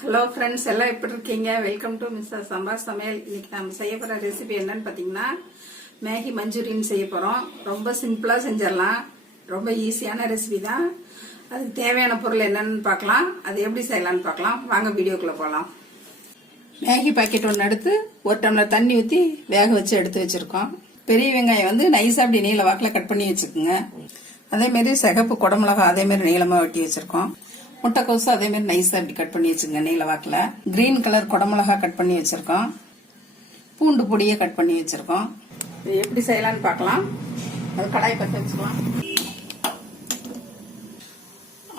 Hello friends, எல்லாம் எப்படி இருக்கீங்க? வெல்கம் டு மிஸ்டர் சம்பா சமையல். இன்னைக்கு நம்ம செய்ய போகிற ரெசிபி என்னன்னு பார்த்தீங்கன்னா மேகி மஞ்சூரியன் செய்ய போகிறோம். ரொம்ப சிம்பிளாக செஞ்சிடலாம். ரொம்ப ஈஸியான ரெசிபி தான். அதுக்கு தேவையான பொருள் என்னன்னு பார்க்கலாம். அது எப்படி செய்யலான்னு பார்க்கலாம். வாங்க வீடியோக்குள்ளே போகலாம். மேகி பாக்கெட் ஒன்று எடுத்து ஒரு டம்ளர் தண்ணி ஊற்றி வேக வச்சு எடுத்து வச்சுருக்கோம். பெரிய வெங்காயம் வந்து நைஸாக அப்படி நீல வாக்கில் கட் பண்ணி வச்சுக்கோங்க. அதேமாரி சிகப்பு குடமிளகா அதேமாரி நீளமாக வெட்டி வச்சுருக்கோம். முட்டைக்கோசு அதே மாதிரி நைஸா இப்படி கட் பண்ணி வச்சுங்க நீல வாக்கில். கிரீன் கலர் குடமிளகா கட் பண்ணி வச்சிருக்கோம். பூண்டு பொடியை கட் பண்ணி வச்சிருக்கோம். இது எப்படி செய்யலாம்னு பார்க்கலாம். அது கடாய் பற்ற வச்சுக்கலாம்.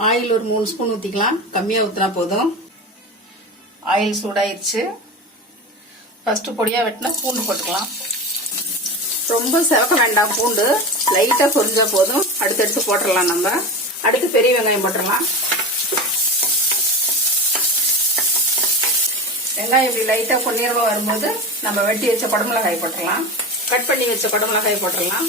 ஆயில் ஒரு 3 ஸ்பூன் ஊற்றிக்கலாம். கம்மியாக ஊற்றினா போதும். ஆயில் சூடாயிருச்சு. ஃபர்ஸ்ட் பொடியாக வெட்டினா பூண்டு போட்டுக்கலாம். ரொம்ப செவக்க வேண்டாம். பூண்டு லைட்டாக பொரிஞ்சா போதும். அடுத்தடுத்து போட்டுடலாம். நம்ம அடுத்து பெரிய வெங்காயம் போட்டுடலாம். வெங்காயம் இப்படி லைட்டா பொன்னிறமா வரும்போது நம்ம வெட்டி வச்ச குடமிளகாய் போட்டுடலாம். கட் பண்ணி வச்ச குடமிளகாய் போட்டுடலாம்.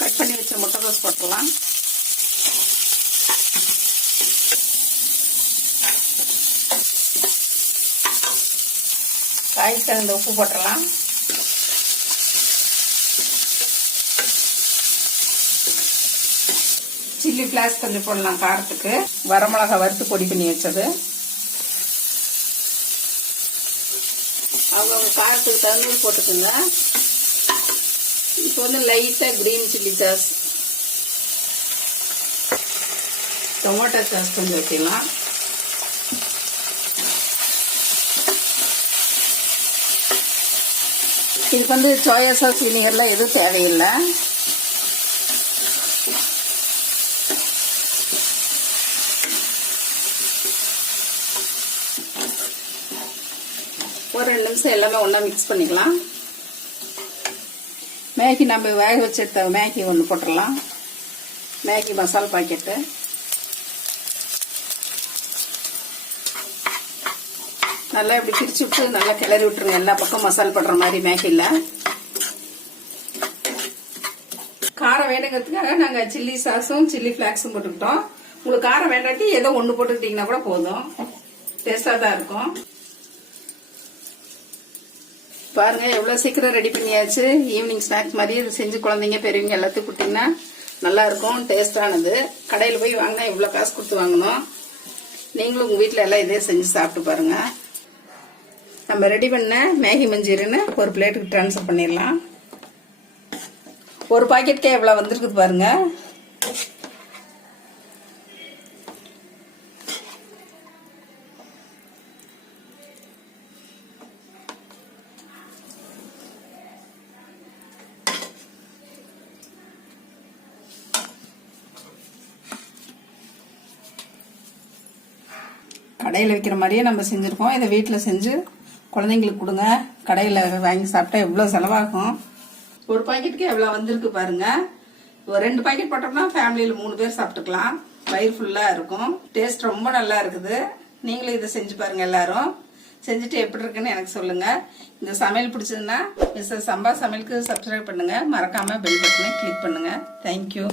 கட் பண்ணி வச்ச முட்டைக்கோஸ் போட்டுடலாம். காய்க்கு தகுந்த உப்பு போட்டுடலாம். சில்லி பிளாஸ் கொஞ்சம் போடலாம் காரத்துக்கு. வரமிளகா வறுத்து பொடி பண்ணி வச்சது. அவங்க காரத்துக்கு தகுந்த போட்டுக்குங்க. இப்போ வந்து லைட்டா green chilli sauce, tomato sauce கொஞ்சம் வைக்கலாம். இதுக்கு வந்து சோயா சாஸ் வினிகர்லாம் எதுவும் தேவையில்லை. ஒரு 2 நிமிஷம் எல்லாமே ஒன்றா மிக்ஸ் பண்ணிக்கலாம். மேகி நம்ம வேக வச்சு எடுத்த மேகி ஒன்று போட்டுடலாம். Maggi masala packet. நல்லா இப்படி பிரிச்சு விட்டு நல்லா கிளறி விட்டுருங்க. எல்லா பக்கம் மசாலா போடுற மாதிரி மேகியில். காரம் வேணுங்கிறதுக்காக நாங்கள் சில்லி சாஸும் சில்லி ஃபிளாக்ஸும் போட்டுக்கிட்டோம். உங்களுக்கு காரம் வேண்டாட்டி ஏதோ ஒன்று போட்டுக்கிட்டீங்கன்னா கூட போதும். டேஸ்டாக தான் இருக்கும். பாருங்க எவ்வளவு சீக்கிரம் ரெடி பண்ணியாச்சு. ஈவினிங் ஸ்நாக்ஸ் மாதிரி செஞ்சு குழந்தைங்க பெரியவங்க எல்லாத்தையும் கொடுத்தீங்கன்னா நல்லா இருக்கும். டேஸ்டானது. கடையில் போய் வாங்கினா இவ்வளோ காசு கொடுத்து வாங்கணும். நீங்களும் உங்க வீட்டில் எல்லாம் இதே செஞ்சு சாப்பிட்டு பாருங்க. நம்ம ரெடி பண்ண மேகி மஞ்சூரியனை ஒரு பிளேட்டுக்கு ட்ரான்ஸ்ஃபர் பண்ணிடலாம். ஒரு பாக்கெட்டுக்கே எவ்வளோ வந்திருக்குது பாருங்க. கடையில் விற்கிற மாதிரியே நம்ம செஞ்சுருக்கோம். இதை வீட்டில் செஞ்சு குழந்தைங்களுக்கு கொடுங்க. கடையில் வாங்கி சாப்பிட்டா எவ்வளோ செலவாகும். ஒரு பாக்கெட்டுக்கு எவ்வளோ வந்திருக்கு பாருங்க. ஒரு 2 பாக்கெட் போட்டோம்னா ஃபேமிலியில் 3 பேர் சாப்பிட்டுக்கலாம். வயிறு ஃபுல்லாக இருக்கும். டேஸ்ட் ரொம்ப நல்லா இருக்குது. நீங்களும் இதை செஞ்சு பாருங்க. எல்லாரும் செஞ்சுட்டு எப்படி இருக்குன்னு எனக்கு சொல்லுங்க. இந்த சமையல் பிடிச்சதுன்னா மிஸ்டர் சம்பா சமையலுக்கு சப்ஸ்கிரைப் பண்ணுங்க. மறக்காம பெல் பட்டனை கிளிக் பண்ணுங்க. தேங்க்யூ.